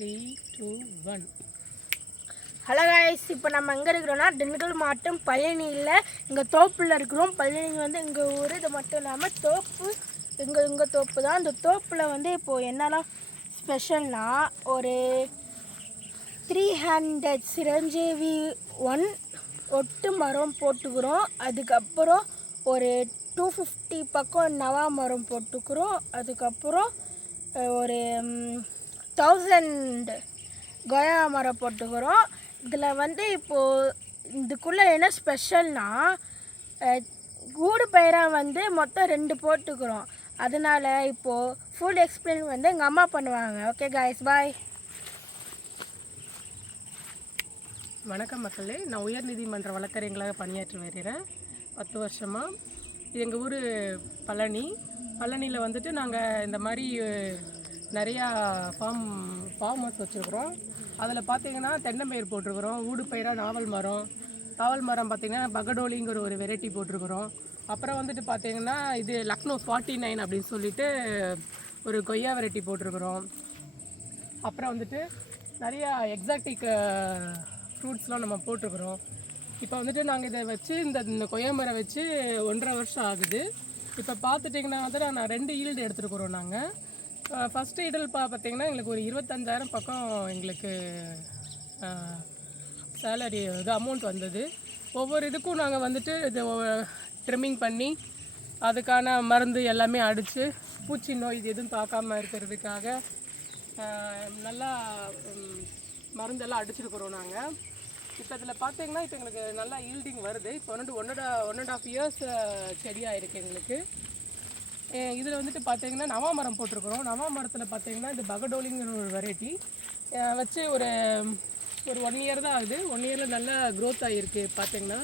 3, 2, 1. Hello guys, இப்போ நம்ம எங்கே இருக்கிறோன்னா திண்டுக்கல் மாவட்டம் பழனியில் இங்கே தோப்பில் இருக்கிறோம். பழனி வந்து எங்கள் ஊர். இது மட்டும் இல்லாமல் தோப்பு எங்கள் தோப்பு தான். அந்த தோப்பில் வந்து இப்போது என்னெல்லாம் ஸ்பெஷல்னால் ஒரு 300 சிரஞ்சீவி 1 ஒட்டு மரம் போட்டுக்கிறோம். அதுக்கப்புறம் ஒரு 250 பக்கம் நவா மரம் போட்டுக்கிறோம். அதுக்கப்புறம் ஒரு 1000 கொயா மரம் போட்டுக்கிறோம். இதில் வந்து இப்போது இதுக்குள்ளே என்ன ஸ்பெஷல்னால் ஊடு பயிராக வந்து மொத்தம் 2 போட்டுக்கிறோம். அதனால் இப்போது ஃபுல் எக்ஸ்பிளைன் வந்து எங்கள் அம்மா பண்ணுவாங்க. ஓகே காய்ஸ், பாய். வணக்கம் மக்களே, நான் உயர்நீதிமன்ற வழக்கறிஞர்களாக பணியாற்றி வருகிறேன் 10 வருஷமாக. இது எங்கள் ஊர் பழனியில் வந்துட்டு நாங்கள் இந்த மாதிரி நிறையா ஃபார்மர்ஸ் வச்சுருக்குறோம். அதில் பார்த்திங்கன்னா தென்னம்பயிர் போட்டிருக்கிறோம், ஊடு பயிராக நாவல் மரம் பார்த்திங்கன்னா பகடோலிங்கிற ஒரு வெரைட்டி போட்டிருக்கிறோம். அப்புறம் வந்துட்டு பார்த்திங்கன்னா இது லக்னோ 49 அப்படின்னு சொல்லிட்டு ஒரு கொய்யா வெரைட்டி போட்டிருக்கிறோம். அப்புறம் வந்துட்டு நிறையா எக்ஸாட்டிக் ஃப்ரூட்ஸ்லாம் நம்ம போட்டிருக்கிறோம். இப்போ வந்துட்டு நாங்கள் இதை வச்சு இந்த கொய்யா மரம் வச்சு 1.5 வருஷம் ஆகுது. இப்போ பார்த்துட்டிங்கன்னா வந்து நான் 2 ஈல்டு எடுத்துருக்குறோம். நாங்கள் ஃபஸ்ட்டு ஈல்டு பார்த்திங்கன்னா எங்களுக்கு ஒரு 25,000 பக்கம் எங்களுக்கு சேலரி அமௌண்ட் வந்தது. ஒவ்வொரு இதுக்கும் நாங்கள் வந்துட்டு இது ட்ரிம்மிங் பண்ணி அதுக்கான மருந்து எல்லாமே அடித்து பூச்சி நோய் இது எதுவும் தாக்காமல் இருக்கிறதுக்காக நல்லா மருந்தெல்லாம் அடிச்சிருக்கிறோம் நாங்கள். இப்போ இதில் பார்த்திங்கன்னா இப்போ எங்களுக்கு நல்லா ஈல்டிங் வருது. இப்போ வந்துட்டு 1.5 இயர்ஸ் செடியாக இருக்குது எங்களுக்கு. இதில் வந்துட்டு பார்த்திங்கன்னா நவா மரம் போட்டிருக்கிறோம். நவா மரத்தில் பார்த்திங்கன்னா இது பகடோலிங்கிற ஒரு வெரைட்டி வச்சு ஒரு 1 இயர் தான் ஆகுது. 1 இயரில் நல்லா க்ரோத் ஆகிருக்கு. பார்த்திங்கன்னா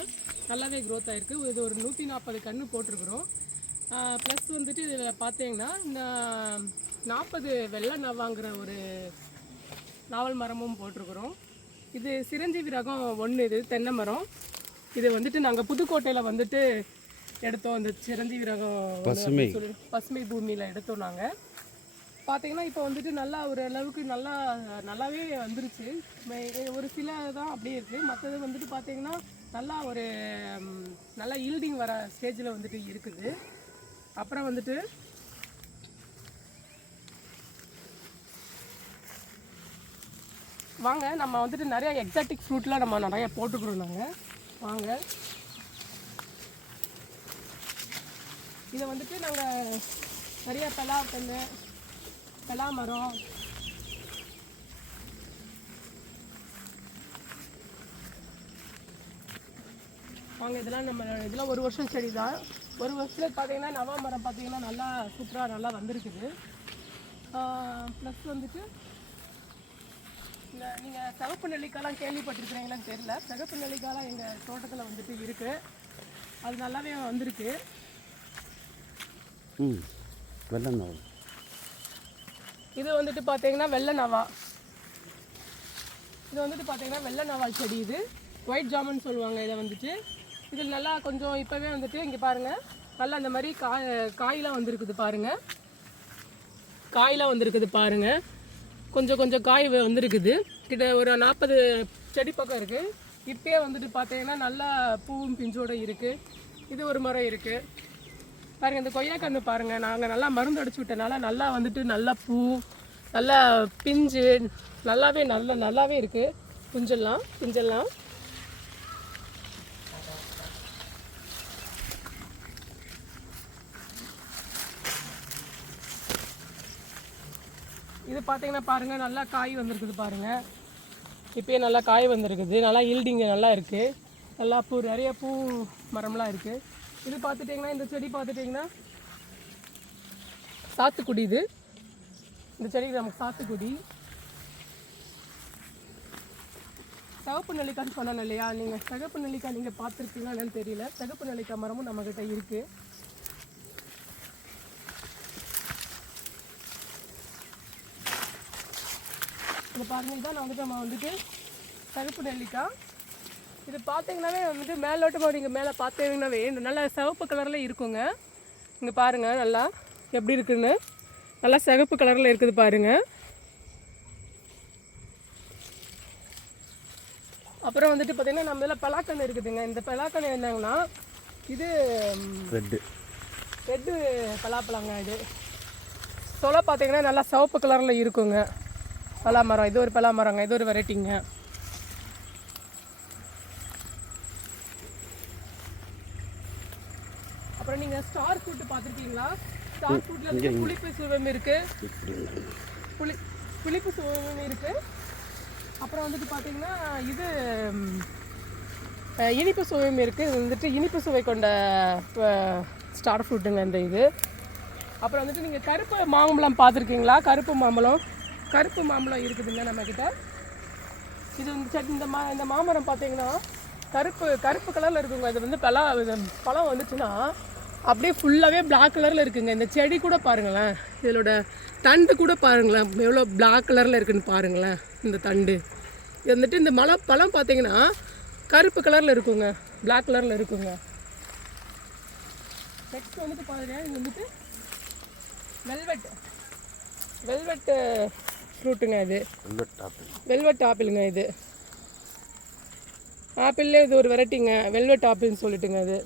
நல்லாவே க்ரோத் ஆகிருக்கு. இது ஒரு 140 கன்று போட்டிருக்கிறோம். ப்ளஸ் வந்துட்டு இதில் பார்த்திங்கன்னா இந்த 40 வெள்ளை நவாங்கிற ஒரு நாவல் மரமும் போட்டிருக்கிறோம். இது சிரஞ்சீவி ரகம் 1. இது தென்னை மரம். இது வந்துட்டு நாங்கள் புதுக்கோட்டையில் வந்துட்டு எடுத்தோம். இந்த சிரஞ்சீவி ரகம் பசுமை பூமியில் எடுத்தோம் நாங்கள். பார்த்திங்கன்னா இப்போ வந்துட்டு நல்லா ஒரு அளவுக்கு நல்லாவே வந்துருச்சு. ஒரு சில தான் அப்படியே இருக்குது. மற்றது வந்துட்டு பார்த்திங்கன்னா நல்லா ஈல்டிங் வர ஸ்டேஜில் வந்துட்டு இருக்குது. அப்புறம் வந்துட்டு வாங்க நம்ம வந்துட்டு நிறையா எக்ஸாட்டிக் ஃப்ரூட்லாம் நம்ம நிறையா போட்டுக்கிறோம் நாங்கள். வாங்க, இதை வந்துட்டு நாங்கள் நிறைய பலா மரம், வாங்க இதெல்லாம் 1 வருஷம் செடி தான். 1 வருஷத்தில் பார்த்திங்கன்னா நவா மரம் பார்த்திங்கன்னா நல்லா சூப்பராக நல்லா வந்திருக்குது. ப்ளஸ் வந்துட்டு நீங்கள் சிவப்பு நெல்லிக்காய்லாம் கேள்விப்பட்டிருக்கிறீங்களான்னு தெரியல. சிவப்பு நெல்லிக்காய்லாம் எங்கள் தோட்டத்தில் வந்துட்டு இருக்குது. அது நல்லாவே வந்திருக்கு. வெள்ளை நவா இது வந்துட்டு பார்த்தீங்கன்னா வெள்ளை நவா. இது வந்துட்டு பார்த்தீங்கன்னா வெள்ளை நவால் செடி. இது ஒயிட் ஜாமுன்னு சொல்லுவாங்க. இதை வந்துட்டு இதில் நல்லா கொஞ்சம் இப்போவே வந்துட்டு இங்கே பாருங்கள் நல்லா இந்த மாதிரி காயெலாம் வந்திருக்குது பாருங்கள். பாருங்கள், கொஞ்சம் காய் வந்திருக்குது. கிட்ட ஒரு 40 செடி பக்கம் இருக்குது. இப்போயே வந்துட்டு பார்த்தீங்கன்னா நல்லா பூவும் பிஞ்சோடு இருக்குது. இது ஒரு மரம் இருக்குது பாருங்கள். இந்த கொய்யா கன்று பாருங்கள், நாங்கள் நல்லா மருந்து அடிச்சு விட்டனால நல்லா வந்துட்டு நல்லா பூ நல்லா பிஞ்சு நல்லாவே இருக்குது. பிஞ்செல்லாம் இது பார்த்தீங்கன்னா பாருங்கள் நல்லா காய் வந்திருக்குது பாருங்கள். இப்போயே நல்லா காய் வந்திருக்குது. நல்லா ஈல்டிங் நல்லா இருக்குது. நல்லா நிறைய பூ மரம்லாம் இருக்குது. இது பார்த்துட்டிங்கன்னா இந்த செடி பார்த்துட்டிங்கன்னா சாத்துக்குடி. இந்த செடிக்கு நமக்கு சாத்துக்குடி. சிவப்பு நெல்லிக்காய்ன்னு சொன்னேன் இல்லையா, நீங்கள் சிகப்பு நெல்லிக்காய் நீங்கள் பார்த்துருக்கீங்களா என்னன்னு தெரியல. சிகப்பு நெல்லிக்காய் மரமும் நம்மக்கிட்ட இருக்குது. இதை பாருங்கள், இதான் நம்ம வந்துட்டு சிகப்பு நெல்லிக்காய். இது பார்த்தீங்கன்னாவே வந்துட்டு மேலோட்டமாக நீங்கள் மேலே பார்த்தீங்கன்னாவே நல்லா சிவப்பு கலரில் இருக்குங்க. இங்கே பாருங்கள் நல்லா எப்படி இருக்குன்னு. நல்லா சிகப்பு கலரில் இருக்குது பாருங்கள். அப்புறம் வந்துட்டு பார்த்தீங்கன்னா நம்ம இதில் பலாக்கன்று இருக்குதுங்க. இந்த பலாக்கன்று என்னங்கன்னா இது ரெட்டு பலாப்பழங்க. இது சொலை பார்த்தீங்கன்னா நல்லா சிவப்பு கலரில் இருக்குங்க பலாமரம். இது ஒரு பலாமரங்க, இது ஒரு வெரைட்டிங்க. அப்புறம் நீங்கள் ஸ்டார் ஃப்ரூட் பார்த்துருக்கீங்களா? ஸ்டார் ஃப்ரூட்டில் வந்து புளிப்பு சுவையும் இருக்குது, புளிப்பு சுவையும் இருக்குது. அப்புறம் வந்துட்டு பார்த்தீங்கன்னா இது இனிப்பு சுவையும் இருக்குது. இது வந்துட்டு இனிப்பு சுவை கொண்ட ஸ்டார் ஃப்ரூட்டுங்க இந்த இது. அப்புறம் வந்துட்டு நீங்கள் கருப்பு மாம்பழம் பார்த்துருக்கீங்களா? கருப்பு மாம்பழம் இருக்குதுங்க நம்மக்கிட்ட. இது வந்து இந்த மாமரம் பார்த்தீங்கன்னா கருப்பு கலரில் இருக்குங்க. இது வந்து பழம் வந்துச்சுன்னா அப்படியே ஃபுல்லாகவே பிளாக் கலரில் இருக்குங்க. இந்த செடி கூட பாருங்களேன், இதோட தண்டு கூட பாருங்களேன் எவ்வளோ பிளாக் கலரில் இருக்குதுன்னு பாருங்களேன். இந்த தண்டு இது வந்துட்டு இந்த பழம் பார்த்தீங்கன்னா கருப்பு கலரில் இருக்குங்க, பிளாக் கலரில் இருக்குங்க. நெக்ஸ்ட் வந்துட்டு பாருங்க, இது வந்துட்டு வெல்வெட் ஃப்ரூட்டுங்க. இது வெல்வெட் ஆப்பிளுங்க. இது ஆப்பிள்லே இது ஒரு வெரைட்டிங்க, வெல்வெட் ஆப்பிள்னு சொல்லிட்டுங்க. அது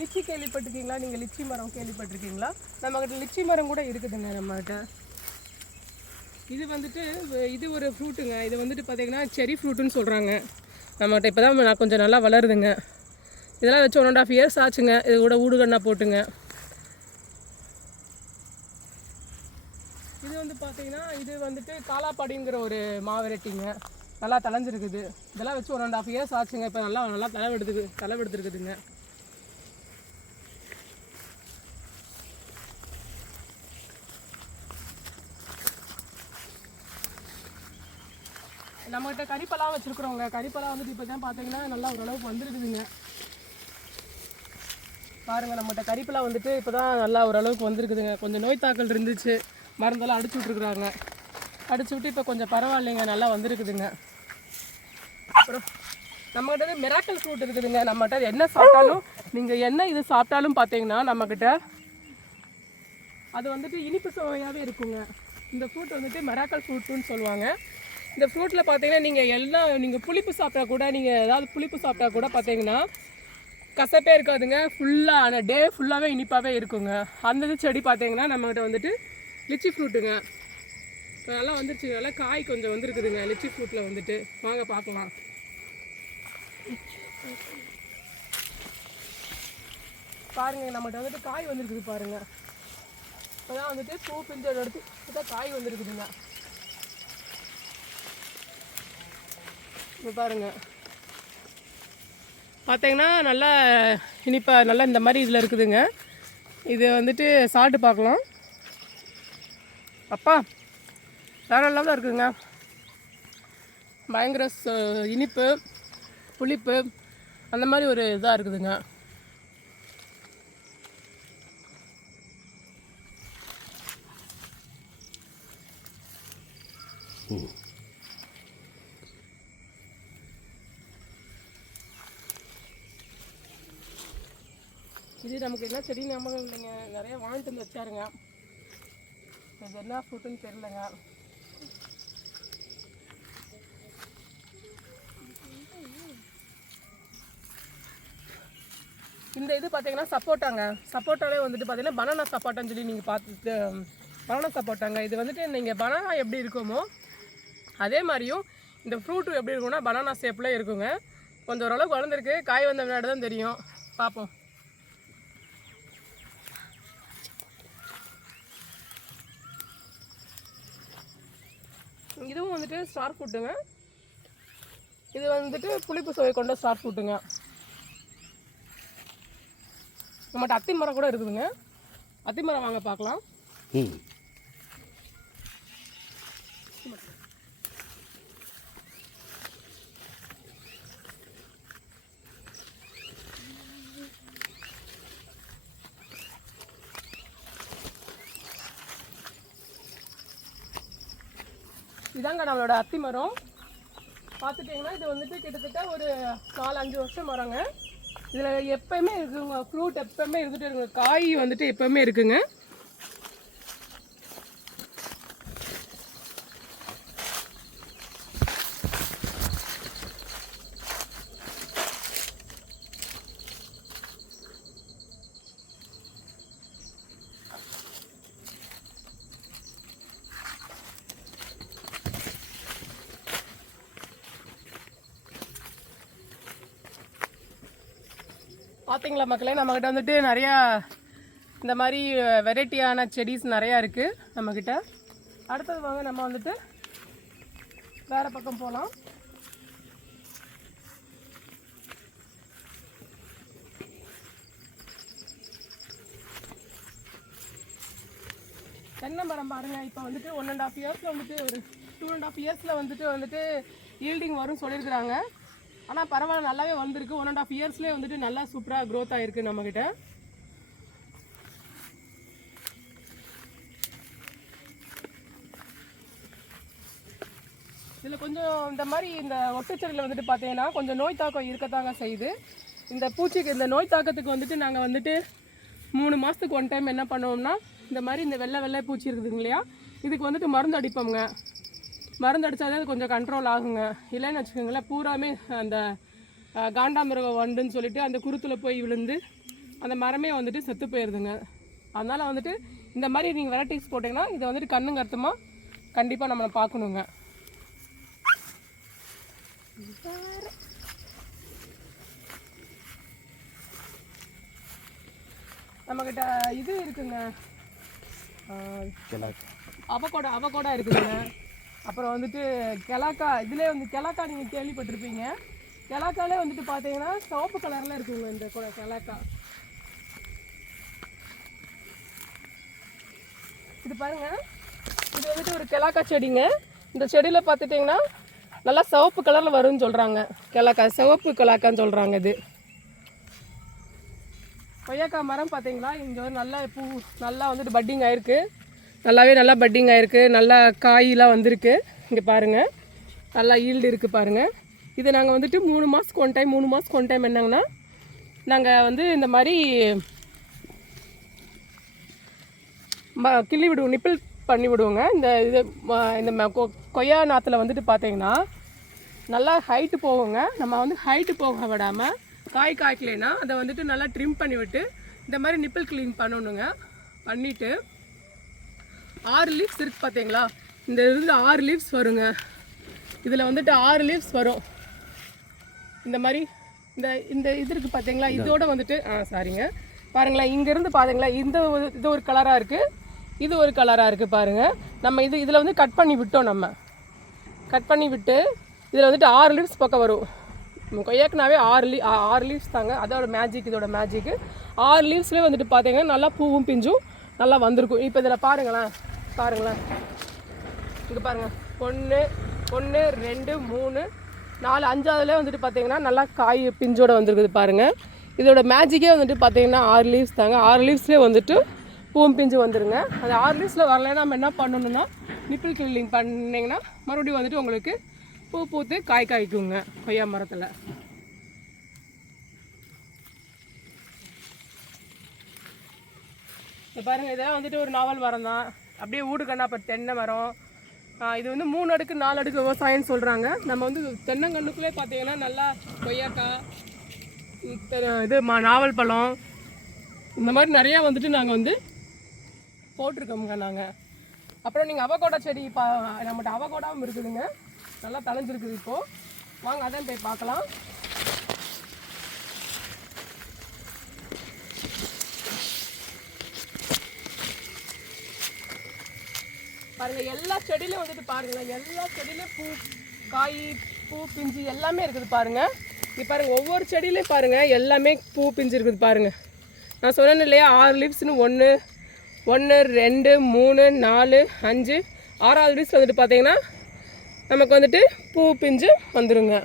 லிச்சி கேள்விப்பட்டிருக்கீங்களா? நீங்கள் லிச்சி மரம் கேள்விப்பட்டிருக்கீங்களா? நம்மக்கிட்ட லிச்சி மரம் கூட இருக்குதுங்க நம்மகிட்ட. இது வந்துட்டு இது ஒரு ஃப்ரூட்டுங்க. இது வந்துட்டு பார்த்தீங்கன்னா செரி ஃப்ரூட்டுன்னு சொல்கிறாங்க. நம்மகிட்ட இப்போ தான் கொஞ்சம் நல்லா வளருதுங்க. இதெல்லாம் வச்சு 1.5 இயர்ஸ் ஆச்சுங்க. இது கூட ஊடுகண்ணா போட்டுங்க. இது வந்து பார்த்தீங்கன்னா இது வந்துட்டு காலாப்பாடிங்கிற ஒரு மாவெரைட்டிங்க, நல்லா தலைஞ்சிருக்குது. இதெல்லாம் வச்சு 1.5 இயர்ஸ் ஆச்சுங்க. இப்போ நல்லா தலைவெடுத்துருக்குதுங்க. நம்மகிட்ட கறிப்பழம் வச்சுருக்குறோங்க. கறிப்பழம் வந்துட்டு இப்போ தான் பார்த்தீங்கன்னா நல்லா ஓரளவுக்கு வந்துருக்குதுங்க. பாருங்கள், நம்மகிட்ட கறிப்பழம் வந்துட்டு இப்போ தான் நல்லா ஓரளவுக்கு வந்துருக்குதுங்க. கொஞ்சம் நோய் தாக்கல் இருந்துச்சு, மருந்தெல்லாம் அடிச்சு விட்ருக்குறாங்க. அடிச்சு விட்டு இப்போ கொஞ்சம் பரவாயில்லைங்க, நல்லா வந்துருக்குதுங்க. அப்புறம் நம்மகிட்ட மிராக்கல் ஃப்ரூட் இருக்குதுங்க. நம்மகிட்ட என்ன சாப்பிட்டாலும், நீங்கள் என்ன இது சாப்பிட்டாலும் பார்த்தீங்கன்னா நம்மக்கிட்ட அது வந்துட்டு இனிப்பு சுவையாகவே இருக்குங்க. இந்த ஃப்ரூட் வந்துட்டு மிராக்கல் ஃப்ரூட்டுன்னு சொல்லுவாங்க. இந்த ஃப்ரூட்டில் பார்த்தீங்கன்னா நீங்கள் புளிப்பு சாப்பிட்டா கூட, நீங்கள் ஏதாவது புளிப்பு சாப்பிட்டா கூட பார்த்தீங்கன்னா கசப்பே இருக்காதுங்க. ஃபுல்லாக டே ஃபுல்லாகவே இனிப்பாகவே இருக்குங்க. அந்த இது செடி பார்த்தீங்கன்னா நம்மகிட்ட வந்துட்டு லிச்சி ஃப்ரூட்டுங்க. இப்போ நல்லா வந்துருச்சு, நல்லா காய் கொஞ்சம் வந்துருக்குதுங்க லிச்சி ஃப்ரூட்டில் வந்துட்டு. வாங்க பார்க்கலாம். பாருங்கள், நம்மகிட்ட வந்துட்டு காய் வந்துருக்குது பாருங்கள். இப்போ தான் வந்துட்டு பூ பிஞ்சோட எடுத்து இப்போ தான் காய் வந்துருக்குதுங்க. இப்போ பாருங்கள், பார்த்தீங்கன்னா நல்லா இனிப்பாக நல்லா இந்த மாதிரி இதில் இருக்குதுங்க. இது வந்துட்டு சாப்பிட்டு பார்க்கலாம். அப்பா வேறு லெவலில் இருக்குதுங்க. பயங்கர இனிப்பு புளிப்பு அந்த மாதிரி ஒரு இதாக இருக்குதுங்க. இது நமக்கு என்ன செடி ஞாபகம் இல்லைங்க, நிறைய வாங்கிட்டு வந்து வச்சாருங்க. இது என்ன ஃப்ரூட்டுன்னு தெரிலங்க. இந்த இது பார்த்தீங்கன்னா சப்போட்டாங்க. சப்போட்டாலே வந்துட்டு பார்த்தீங்கன்னா பனானா சப்போட்டான்னு சொல்லி நீங்கள் பார்த்துட்டு பனானா சப்போட்டாங்க. இது வந்துட்டு நீங்கள் பனானா எப்படி இருக்குமோ அதே மாதிரியும் இந்த ஃப்ரூட்டு எப்படி இருக்கும்னா பனானா ஷேப்பில் இருக்குங்க. கொஞ்சம் ஓரளவுக்கு வளர்ந்துருக்கு, காய் வந்த முன்னாடி தான் தெரியும். பார்ப்போம். இதுவும் வந்துட்டு ஸ்டார் ஃப்ரூட்டுங்க. இது வந்துட்டு புளிப்பு சுவை கொண்ட ஸ்டார் ஃப்ரூட்டுங்க. நம்மகிட்ட அத்தி மரம் கூட இருக்குதுங்க. அத்தி மரம் வாங்க பார்க்கலாம். இதாங்க நம்மளோட அத்தி மரம். பார்த்துட்டிங்கன்னா இது வந்துட்டு கிட்டத்தட்ட ஒரு 4-5 வருஷம் மரங்க. இதில் எப்போயுமே இருக்குங்க, ஃப்ரூட் எப்போயுமே இருந்துகிட்டே இருக்குங்க, காய் வந்துட்டு எப்போயுமே இருக்குங்க. பார்த்தீங்களா மக்களே, நம்மக்கிட்ட வந்துட்டு நிறையா இந்த மாதிரி வெரைட்டியான செடிஸ் நிறையா இருக்குது நம்மக்கிட்ட. அடுத்தது வாங்க நம்ம வந்துட்டு வேறு பக்கம் போகலாம். தென்னை மரம் பாருங்கள், இப்போ வந்துட்டு 1.5 இயர்ஸில் வந்துட்டு ஒரு 2.5 இயர்ஸில் வந்துட்டு ஈல்டிங் வரும்னு சொல்லியிருக்கிறாங்க. ஆனால் பரவாயில்ல, நல்லாவே வந்திருக்கு. 1.5 இயர்ஸ்லேயே வந்துட்டு நல்லா சூப்பராக க்ரோத் ஆகிருக்கு நம்மக்கிட்ட. இதில் கொஞ்சம் இந்த மாதிரி இந்த ஒட்டுச்செடியில் வந்துட்டு பார்த்தீங்கன்னா கொஞ்சம் நோய் தாக்கம் இருக்கத்தாங்க செய்யுது. இந்த பூச்சிக்கு இந்த நோய் தாக்கத்துக்கு வந்துட்டு நாங்கள் வந்துட்டு 3 மாதத்துக்கு 1 டைம் என்ன பண்ணுவோம்னா, இந்த மாதிரி இந்த வெள்ளை பூச்சி இருக்குதுங்க இல்லையா, இதுக்கு வந்துட்டு மருந்து அடிப்போங்க. மருந்து அடித்தாலே அது கொஞ்சம் கண்ட்ரோல் ஆகுங்க. இல்லைன்னு வச்சுக்கோங்களேன், பூராமே அந்த காண்டாமிருக வண்டுன்னு சொல்லிட்டு அந்த குருத்தில் போய் விழுந்து அந்த மரமே வந்துட்டு செத்து போயிடுதுங்க. அதனால் வந்துட்டு இந்த மாதிரி நீங்கள் வெரைட்டிஸ் போட்டிங்கன்னா இதை வந்துட்டு கண்ணுங்க அர்த்தமாக கண்டிப்பாக நம்மளை பார்க்கணுங்க. நம்மக்கிட்ட இது இருக்குங்க, அவகோடா இருக்குதுங்க. அப்புறம் வந்துட்டு கெலாக்கா, இதிலே வந்து கெலாக்கா நீங்கள் கேள்விப்பட்டிருப்பீங்க. கெலாக்காலே வந்துட்டு பார்த்தீங்கன்னா சிவப்பு கலரில் இருக்குங்க இந்த கெலாக்கா. இது பாருங்கள், இது வந்துட்டு ஒரு கெலாக்கா செடிங்க. இந்த செடியில் பார்த்துட்டிங்கன்னா நல்லா சிவப்பு கலரில் வரும்னு சொல்கிறாங்க. கெலாக்கா சிவப்பு கெலாக்கான்னு சொல்கிறாங்க. இது கொய்யாக்காய் மரம் பார்த்தீங்களா, இங்கே வந்து நல்ல பூ நல்லா வந்துட்டு பட்டிங் ஆகிருக்கு. நல்லா பட்டிங் ஆகிருக்கு. நல்லா காயெலாம் வந்திருக்கு. இங்கே பாருங்கள், நல்லா ஈல்டு இருக்குது பாருங்கள். இதை நாங்கள் வந்துட்டு 3 மாதத்துக்கு 1 டைம் என்னங்கன்னா நாங்கள் வந்து இந்த மாதிரி கிள்ளி விடுவோம், நிப்பிள் பண்ணி விடுவோங்க. இந்த கொய்யா நாற்றுல வந்துட்டு பார்த்தீங்கன்னா நல்லா ஹைட்டு போகுங்க. நம்ம வந்து ஹைட்டு போக விடாமல் காய்க்கலைன்னா அதை வந்துட்டு நல்லா ட்ரிம் பண்ணி விட்டு இந்த மாதிரி நிப்பிள் க்ளீன் பண்ணணுங்க. பண்ணிவிட்டு 6 லீவ்ஸ் இருக்குது பார்த்தீங்களா, இந்த இருந்து 6 லீவ்ஸ் வருங்க. இதில் வந்துட்டு 6 லீவ்ஸ் வரும். இந்த மாதிரி இந்த இது இருக்குது பார்த்தீங்களா, இதோட வந்துட்டு சாரிங்க பாருங்களேன், இங்கேருந்து பார்த்தீங்களா இது ஒரு கலராக இருக்குது, இது ஒரு கலராக இருக்குது பாருங்கள். நம்ம இதில் வந்து கட் பண்ணி விட்டோம். நம்ம கட் பண்ணி விட்டு இதில் வந்துட்டு 6 லீவ்ஸ் பக்கம் வரும். கொய்யாக்குனாவே 6 லீவ்ஸ் தாங்க, அதோட மேஜிக். இதோட மேஜிக்கு 6 லீவ்ஸ்லேயே வந்துட்டு பார்த்தீங்கன்னா நல்லா பூவும் பிஞ்சும் நல்லா வந்திருக்கும். இப்போ இதில் பாருங்களேன் இங்கே பாருங்கள், 1 2 3 4 5ஆவதுலேயே வந்துட்டு பார்த்தீங்கன்னா நல்லா காய் பிஞ்சோடு வந்துருக்குது பாருங்கள். இதோட மேஜிக்கே வந்துட்டு பார்த்தீங்கன்னா 6 லீவ்ஸ் தாங்க. 6 லீவ்ஸ்லேயே வந்துட்டு பூவும் பிஞ்சு வந்துடுங்க. அந்த 6 லீவ்ஸில் வரலைன்னா நம்ம என்ன பண்ணணும்னா நிப்பிள் கில்லிங் பண்ணிங்கன்னா மறுபடியும் வந்துட்டு உங்களுக்கு பூ பூத்து காய்க்குங்க கொய்யா மரத்தில். இப்போ பாருங்கள், இதெல்லாம் வந்துட்டு ஒரு நாவல் மரம் தான். அப்படியே ஊடுகண்ணா இப்போ தென்னை மரம். இது வந்து 3 அடுக்கு 4 அடுக்கு விவசாயம்னு சொல்கிறாங்க. நம்ம வந்து தென்னங்கண்ணுக்குள்ளே பார்த்தீங்கன்னா நல்லா கொய்யாக்காய், இது நாவல் பழம், இந்த மாதிரி நிறையா வந்துட்டு நாங்கள் வந்து போட்டிருக்கோமுங்க நாங்கள். அப்புறம் நீங்கள் அவகோடா செடி நம்மகிட்ட அவகோடாவும் இருக்குதுங்க, நல்லா தளைஞ்சிருக்குது. இப்போது வாங்க அதான் போய் பார்க்கலாம். பாருங்கள், எல்லா செடியிலையும் வந்துட்டு பாருங்களேன், எல்லா செடியிலையும் காய் பூ பிஞ்சு எல்லாமே இருக்குது பாருங்கள். இங்கே பாருங்கள், ஒவ்வொரு செடியிலையும் பாருங்கள் எல்லாமே பூ பிஞ்சு இருக்குது பாருங்கள். நான் சொன்னேன் இல்லையா 6 லீவ்ஸ்னு 1 2 3 4 5 6ஆவது லீவ்ஸ் வந்துட்டு பார்த்தீங்கன்னா நமக்கு வந்துட்டு பூ பிஞ்சு வந்துடுங்க.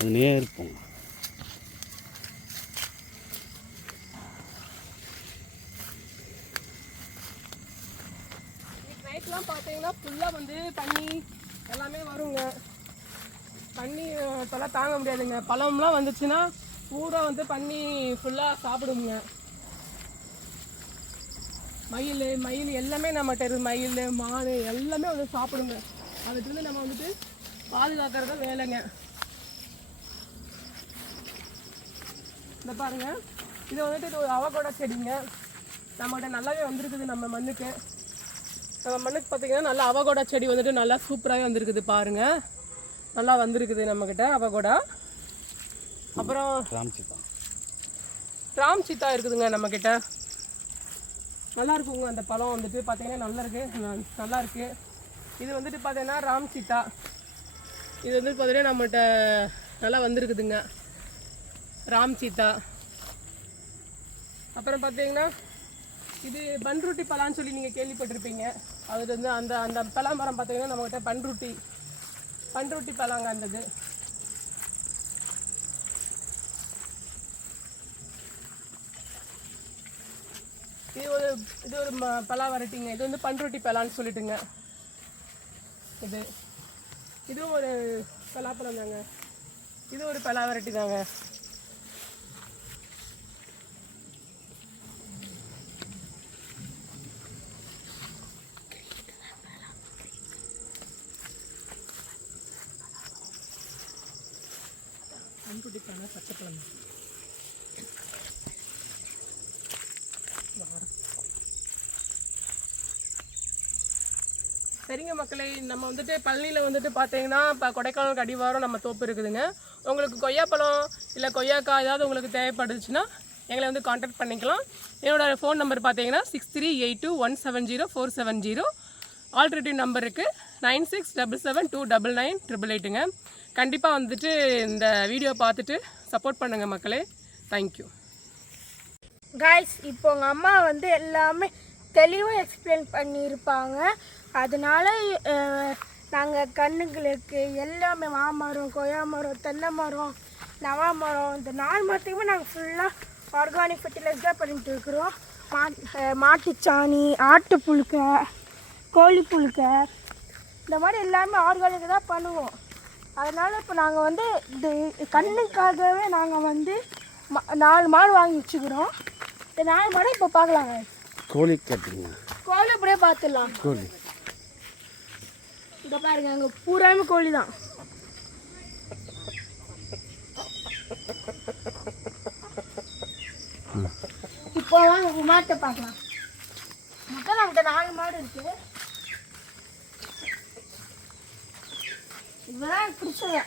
அது நேர் போங்க. வீக்லாம் பார்த்தீங்கன்னா ஃபுல்லாக வந்து தண்ணி எல்லாமே வருங்க. தண்ணி இப்போல்லாம் தாங்க முடியாதுங்க. பழம்லாம் வந்துச்சுன்னா பூரா வந்து பண்ணி ஃபுல்லாக சாப்பிடுங்க. மயில் எல்லாமே நம்மகிட்ட இருக்குது. மயில் மான் எல்லாமே வந்து சாப்பிடுங்க. அதுக்கு வந்து நம்ம வந்துட்டு பாதுகாக்கிறது வேலைங்க. இந்த பாருங்க, இது வந்துட்டு இது ஒரு அவகோடா செடிங்க. நம்மகிட்ட நல்லாவே வந்திருக்குது. நம்ம மண்ணுக்கு பார்த்தீங்கன்னா நல்லா அவகோடா செடி வந்துட்டு நல்லா சூப்பராகவே வந்திருக்குது பாருங்க. நல்லா வந்திருக்குது நம்மக்கிட்ட அவகோடா. அப்புறம் ராம் சீதா இருக்குதுங்க நம்மக்கிட்ட. நல்லா இருக்குங்க அந்த பழம் வந்துட்டு பார்த்தீங்கன்னா நல்லா இருக்கு. இது வந்துட்டு பார்த்தீங்கன்னா ராம் சீதா. இது வந்து பார்த்தீங்கன்னா நம்மகிட்ட நல்லா வந்திருக்குதுங்க ராம் சீதா. அப்புறம் பார்த்தீங்கன்னா இது பன்ருட்டி பழான்னு சொல்லி நீங்கள் கேள்விப்பட்டிருப்பீங்க. அது வந்து அந்த அந்த பழா மரம் பார்த்தீங்கன்னா நம்மகிட்ட பன்ருட்டி பழாங்க அந்தது. இது ஒரு பலா வரட்டிங்க. இது வந்து பன்ருட்டி பலான்னு சொல்லிட்டுங்க. இதுவும் ஒரு பலாப்பழம் தாங்க. இது ஒரு பலா வரட்டி தாங்க. பன்ருட்டி பழம் பச்சை பழம். சரிங்க மக்களே, நம்ம வந்துட்டு பழனியில் வந்துட்டு பார்த்தீங்கன்னா இப்போ கொடைக்கானலுக்கு அடிவாரம் நம்ம தோப்பு இருக்குதுங்க. உங்களுக்கு கொய்யாப்பழம் இல்லை கொய்யாக்காய் ஏதாவது உங்களுக்கு தேவைப்படுச்சுன்னா எங்களை வந்து காண்டாக்ட் பண்ணிக்கலாம். என்னோடய ஃபோன் நம்பர் பார்த்தீங்கன்னா 6382170470. ஆல்டர்னேட்டிவ் நம்பர் இருக்குது 9677299888ங்க. கண்டிப்பாக வந்துட்டு இந்த வீடியோ பார்த்துட்டு சப்போர்ட் பண்ணுங்கள் மக்களே. Thank you guys. இப்போ உங்கள் அம்மா வந்து எல்லாமே தெளிவாக எக்ஸ்பிளைன் பண்ணியிருப்பாங்க. அதனால நாங்கள் கண்ணுங்களுக்கு எல்லாமே மாமரம், கொய்யா மரம், தென்னை மரம், நவா மரம், இந்த 4 மரத்துக்குமே நாங்கள் ஃபுல்லாக ஆர்கானிக் ஃபெர்டிலைஸ் தான் பண்ணிகிட்டு இருக்கிறோம். மாட்டுச்சாணி, ஆட்டு புழுக்கை, கோழி புழுக்கை, இந்த மாதிரி எல்லாமே ஆர்கானிக் தான் பண்ணுவோம். அதனால் இப்போ நாங்கள் வந்து இந்த கண்ணுக்காகவே நாங்கள் வந்து 4 மாடு வாங்கி வச்சுக்கிறோம். இந்த 4 மாடு இப்போ பார்க்கலாங்க. கோழி கட்டுங்க. கோழி அப்படியே பார்த்துடலாம். கோழி இங்கே பாருங்க, அங்கே பூராமே கோழி தான். இப்போ வாங்க மாட்டை பார்க்கலாம். மொத்தம் நம்மகிட்ட 4 மாடு இருக்கு. இதுதான் பிடிச்சது.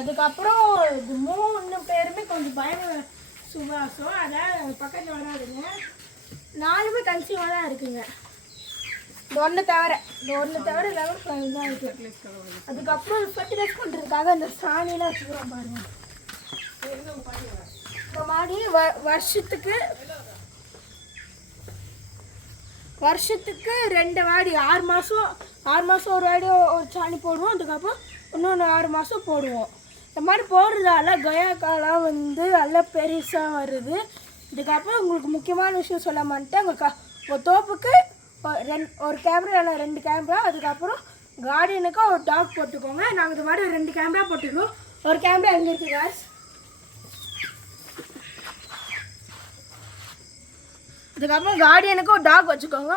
அதுக்கப்புறம் இது 3 பேருமே கொஞ்சம் பயண சுபாசம், அதான் பக்கத்தில் வராதுங்க. 4மே கன்சீவாக தான் இருக்குங்க. இந்த ஒன்று தவிர 11 தான் இருக்குது. அதுக்கப்புறம் ஃபெர்டிலைஸ் பண்ணுறதுக்காக அந்த சாணியெல்லாம் வச்சுக்கிறோம் பாருங்க. இந்த மாதிரி வருஷத்துக்கு 2 வாடி 6 மாதம் ஒரு வாடி ஒரு சாணி போடுவோம். அதுக்கப்புறம் இன்னொன்று 6 மாதம் போடுவோம். இந்த மாதிரி போடுறதால கொய்யாக்காலாம் வந்து நல்லா பெருசாக வருது. இதுக்கப்புறம் உங்களுக்கு முக்கியமான விஷயம் சொல்ல மாட்டேன். உங்கள் தோப்புக்கு ஒரு கேமரா இல்லை 2 கேமரா, அதுக்கப்புறம் கார்டனுக்கு ஒரு டாக் போட்டுக்கோங்க. நாங்கள் இது மாதிரி 2 கேமரா போட்டுக்கிறோம். ஒரு கேமரா எங்கே இருக்குது காஸ்? இதுக்கப்புறம் கார்டியனுக்கு ஒரு டாக் வச்சுக்கோங்க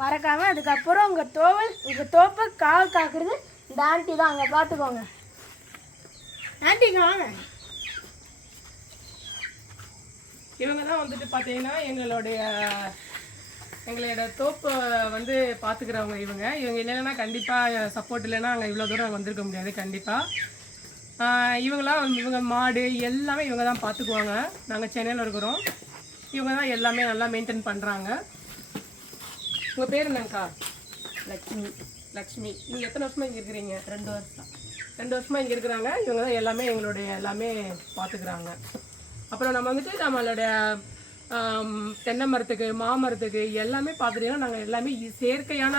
மறக்காமல். அதுக்கப்புறம் உங்கள் தோப்பை காவல் காக்குறது இந்த ஆண்டி தான். அங்கே பார்த்துக்கோங்க. ஆண்டிங்க வாங்க. இவங்க தான் வந்துட்டு பார்த்தீங்கன்னா எங்களோட தோப்பை வந்து பார்த்துக்கிறவங்க. இவங்க இல்லைன்னா கண்டிப்பாக சப்போர்ட் இல்லைன்னா நாங்கள் இவ்வளோ தூரம் வந்திருக்க முடியாது கண்டிப்பாக. இவங்க மாடு எல்லாமே இவங்க தான் பார்த்துக்குவாங்க. நாங்கள் சென்னையில் இருக்கிறோம். இவங்க தான் எல்லாமே நல்லா மெயின்டைன் பண்ணுறாங்க. உங்கள் பேர் என்னங்கக்கா? லக்ஷ்மி. நீங்கள் எத்தனை வருஷமாக இங்கே இருக்கிறீங்க? 2 வருஷமாக இங்கே இருக்கிறாங்க. இவங்க தான் எல்லாமே எல்லாமே பார்த்துக்கிறாங்க. அப்புறம் நம்ம வந்துட்டு நம்மளோட தென்னை மரத்துக்கு, மாமரத்துக்கு எல்லாமே பார்த்துட்டீங்கன்னா நாங்கள் எல்லாமே செயற்கையான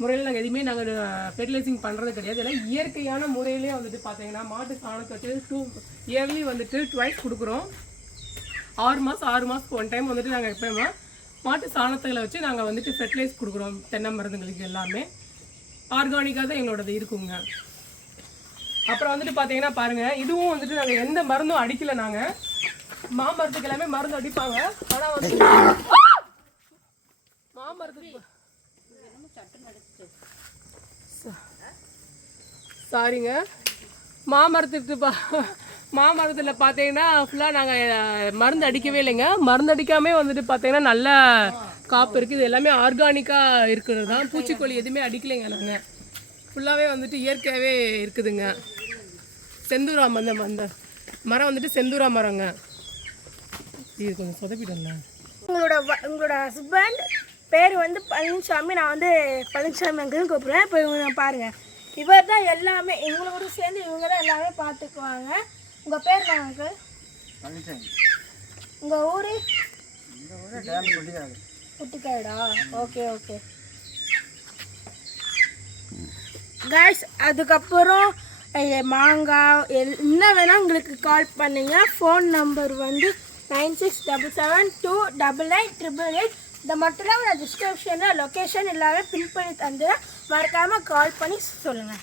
முறையில் நாங்கள் எதுவுமே நாங்கள் ஃபெர்டிலைசிங் பண்ணுறது கிடையாது. எல்லாம் இயற்கையான முறையிலே வந்துட்டு பார்த்தீங்கன்னா மாட்டு சாணத்தை வச்சு இயர்லி வந்துட்டு 2 கொடுக்குறோம். 6 மாதத்துக்கு ஒன் டைம் வந்துட்டு நாங்கள் எப்போயுமா மாட்டு சாணத்துகளை வச்சு நாங்கள் வந்துட்டு ஃபெர்டிலைஸ் கொடுக்குறோம் தென்னை மருந்துங்களுக்கு எல்லாமே. ஆர்கானிக்காக தான் எங்களோடது இருக்குங்க. அப்புறம் வந்துட்டு பார்த்தீங்கன்னா பாருங்கள், இதுவும் வந்துட்டு நாங்கள் எந்த மருந்தும் அடிக்கலை. நாங்கள் மாமரத்துக்கு எல்லாமே மருந்து அடிப்பாங்க. ஆனால் வந்து மாமரத்துக்கு சாரிங்க மாமரத்தில் பார்த்தீங்கன்னா ஃபுல்லாக நாங்கள் மருந்து அடிக்கவே இல்லைங்க. மருந்து அடிக்காமே வந்துட்டு பார்த்தீங்கன்னா நல்ல காப்பு இருக்குது. இது எல்லாமே ஆர்கானிக்காக இருக்கிறது தான். பூச்சிக்கொல்லி எதுவுமே அடிக்கலைங்க. நாங்கள் ஃபுல்லாகவே வந்துட்டு இயற்கையாகவே இருக்குதுங்க. செந்தூரா அந்த மரம் வந்துட்டு செந்தூரா மரங்க. இது கொஞ்சம் சொதப்பிட்டோங்க. உங்களோட ஹஸ்பண்ட் பேர் வந்து பழனிசாமி. நான் வந்து பழனிசாமி அங்கேயும் கூப்பிடுவேன். இப்போ இவங்க பாருங்கள், இவர் தான் எல்லாமே எங்களோட சேர்ந்து இவங்க தான் எல்லாமே பார்த்துக்குவாங்க. உங்கள் பேர் நாங்கள் பழனிசாமி. உங்கள் ஊர் குட்டிக்காடு. Okay okay guys. அதுக்கப்புறம் மாங்காய் என்ன வேணால் உங்களுக்கு கால் பண்ணுங்க. ஃபோன் நம்பர் வந்து 9677289888. இதை மட்டும் நான் டிஸ்கிரிப்ஷனில் லொக்கேஷன் எல்லாமே பின் பண்ணி தந்துடுறேன். மறக்காமல் கால் பண்ணி சொல்லுங்கள்.